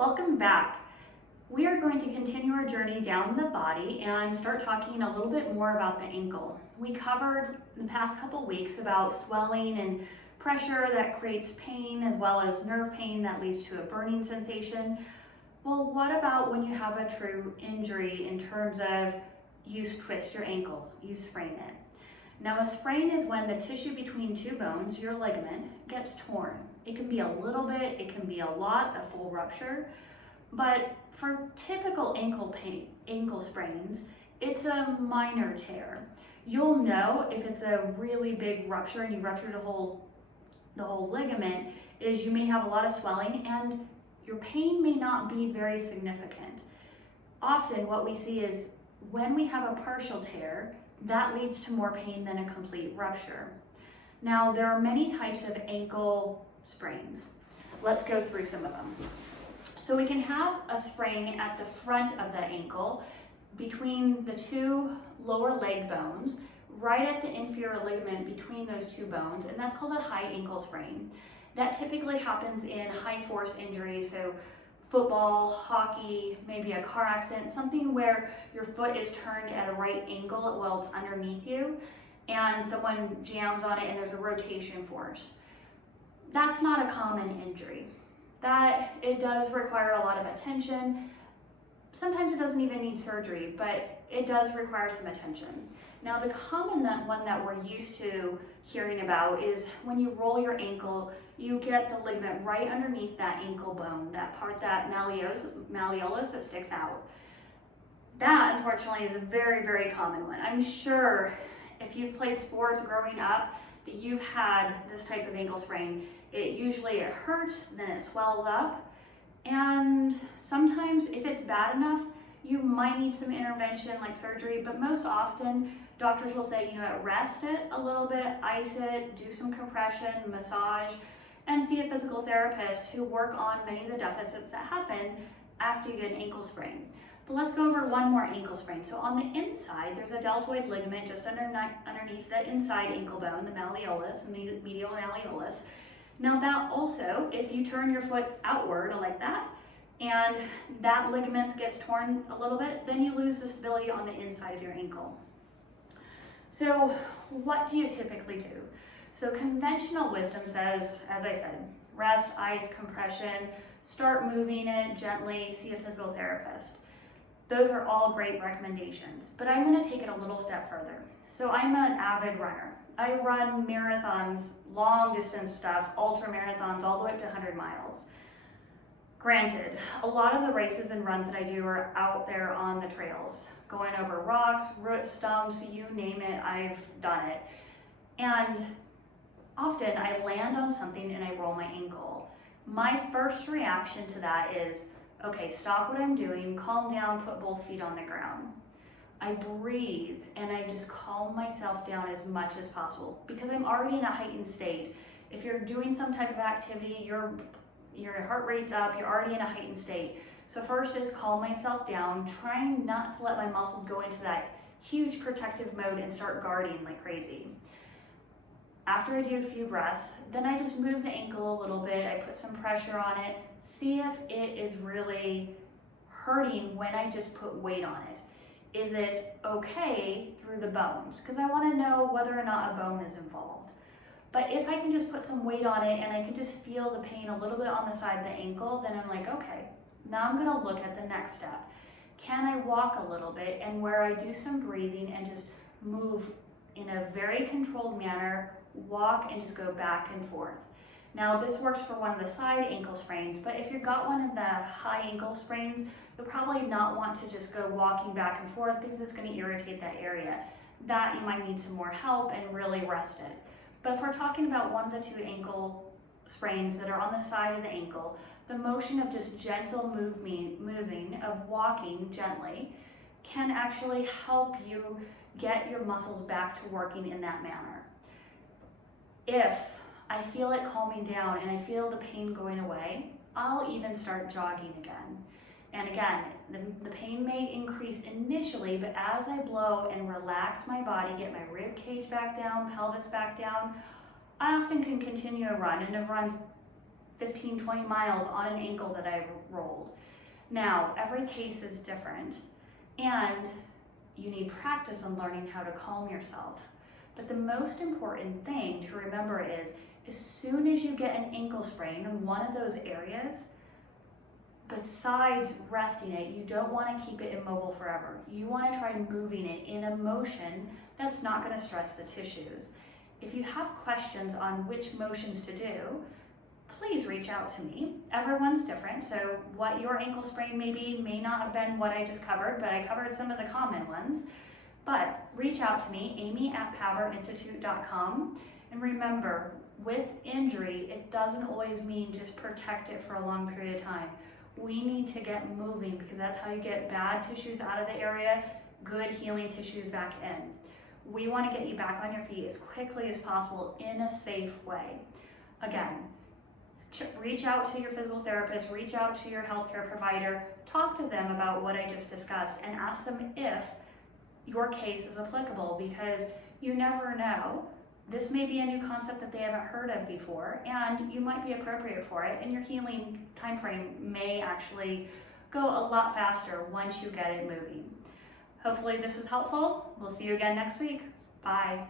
Welcome back. We are going to continue our journey down the body and start talking a little bit more about the ankle. We covered in the past couple weeks about swelling and pressure that creates pain, as well as nerve pain that leads to a burning sensation. Well, what about when you have a true injury in terms of you twist your ankle, you sprain it? Now, a sprain is when the tissue between two bones, your ligament, gets torn. It can be a little bit, it can be a lot, a full rupture, but for typical ankle sprains, it's a minor tear. You'll know if it's a really big rupture and you rupture the whole ligament, is you may have a lot of swelling and your pain may not be very significant. Often what we see is when we have a partial tear, that leads to more pain than a complete rupture. Now, there are many types of ankle sprains. Let's go through some of them. So we can have a sprain at the front of the ankle between the two lower leg bones, right at the inferior ligament between those two bones, and that's called a high ankle sprain. That typically happens in high force injuries, so football, hockey, maybe a car accident, something where your foot is turned at a right angle while it's underneath you and someone jams on it and there's a rotation force. That's not a common injury. That it does require a lot of attention. Sometimes it doesn't even need surgery, but it does require some attention. Now, the common one that we're used to hearing about is when you roll your ankle, you get the ligament right underneath that ankle bone, that part, that malleolus that sticks out. That, unfortunately, is a very, very common one. I'm sure if you've played sports growing up that you've had this type of ankle sprain. It hurts, then it swells up, and sometimes if it's bad enough, you might need some intervention like surgery, but most often doctors will say, rest it a little bit, ice it, do some compression, massage, and see a physical therapist to work on many of the deficits that happen after you get an ankle sprain. But let's go over one more ankle sprain. So on the inside, there's a deltoid ligament just underneath the inside ankle bone, the malleolus, medial malleolus. Now that also, if you turn your foot outward like that, and that ligament gets torn a little bit, then you lose the stability on the inside of your ankle. So what do you typically do? So conventional wisdom says, as I said, rest, ice, compression, start moving it gently, see a physical therapist. Those are all great recommendations, but I'm going to take it a little step further. So I'm an avid runner. I run marathons, long distance stuff, ultra marathons, all the way up to 100 miles. Granted, a lot of the races and runs that I do are out there on the trails, going over rocks, root stumps, you name it, I've done it. And often I land on something and I roll my ankle. My first reaction to that is, okay, stop what I'm doing, calm down, put both feet on the ground. I breathe and I just calm myself down as much as possible because I'm already in a heightened state. If you're doing some type of activity, your heart rate's up, you're already in a heightened state. So first is calm myself down, trying not to let my muscles go into that huge protective mode and start guarding like crazy. After I do a few breaths, then I just move the ankle a little bit, I put some pressure on it, see if it is really hurting when I just put weight on it. Is it okay through the bones? Because I want to know whether or not a bone is involved. But if I can just put some weight on it and I can just feel the pain a little bit on the side of the ankle, then I'm like, okay, now I'm going to look at the next step. Can I walk a little bit, and where I do some breathing and just move in a very controlled manner, walk and just go back and forth. Now this works for one of the side ankle sprains, but if you've got one of the high ankle sprains, you'll probably not want to just go walking back and forth because it's going to irritate that area. That you might need some more help and really rest it. But if we're talking about one of the two ankle sprains that are on the side of the ankle, the motion of just gentle moving, of walking gently, can actually help you get your muscles back to working in that manner. If I feel it calming down and I feel the pain going away, I'll even start jogging again. And again, the pain may increase initially, but as I blow and relax my body, get my rib cage back down, pelvis back down, I often can continue a run and have run 15, 20 miles on an ankle that I rolled. Now, every case is different, and you need practice on learning how to calm yourself. But the most important thing to remember is, as soon as you get an ankle sprain in one of those areas, besides resting it, you don't want to keep it immobile forever. You want to try moving it in a motion that's not going to stress the tissues. If you have questions on which motions to do, please reach out to me. Everyone's different, so what your ankle sprain may not have been what I just covered, but I covered some of the common ones. But reach out to me, amy@powerinstitute.com. And remember, with injury, it doesn't always mean just protect it for a long period of time. We need to get moving, because that's how you get bad tissues out of the area, good healing tissues back in. We want to get you back on your feet as quickly as possible in a safe way. Again, reach out to your physical therapist, reach out to your healthcare provider, talk to them about what I just discussed, and ask them if your case is applicable, because you never know. This may be a new concept that they haven't heard of before, and you might be appropriate for it, and your healing time frame may actually go a lot faster once you get it moving. Hopefully this was helpful. We'll see you again next week. Bye.